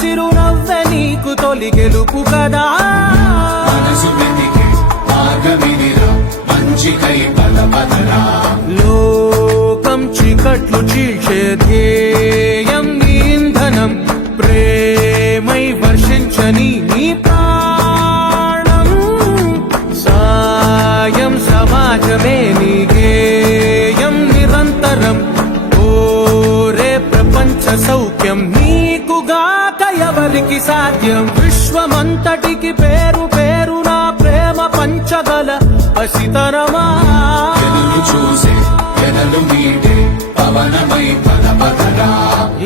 చిరునవ్వె నీకు తొలి గెలుపు కదా. మనసు వెతికే మార్గమిదిరా మంచికై పద పదరా లోకం చీకట్లు చీల్చే ధ్యేయం ఇంధనం ప్రేమై వర్షించని నీ ప్రాణం. సాయం సమాజమే నీ గేయం నిరంతరం ఓరే ప్రపంచ సౌఖ్యం నీకుగాక ఎవరికి సాధ్యం? విశ్వమంతటికి పేరు పేరు నా ప్రేమ పంచగల పసితరమా ఎదురు చూసే ఎదలు మీటే పవనమై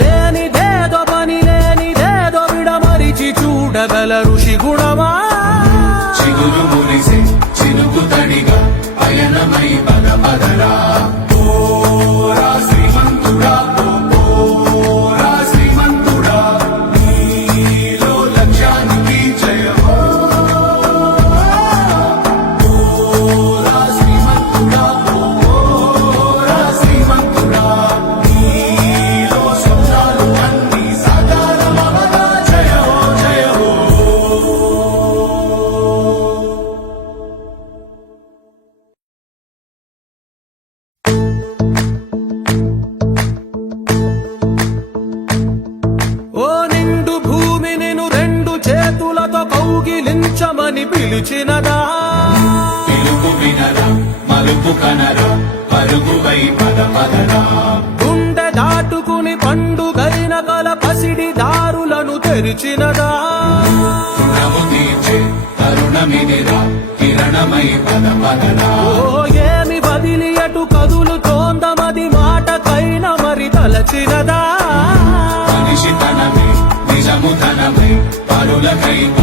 లేనిదేదో పని లేనిదేదో విడమరిచి చూడగల ఋషి గుణమా? చేతులతో కౌగిలించమని పిలిచినదా? పిలుపు వినరా మలుపు కనరా పరుగువై పద పదరా. గుండె దాటుకుని పండుగైన కల పసిడి దారులను తెరిచినదా? రుణము తీర్చే తరుణమిదిరా కిరణమై పద పదరా. ఓ ఏమి బదిలి అటు కదులు తోందమది మాటకైన మరి తలచినదా? మనిషి తనమే నిజము తనమే. పరులకై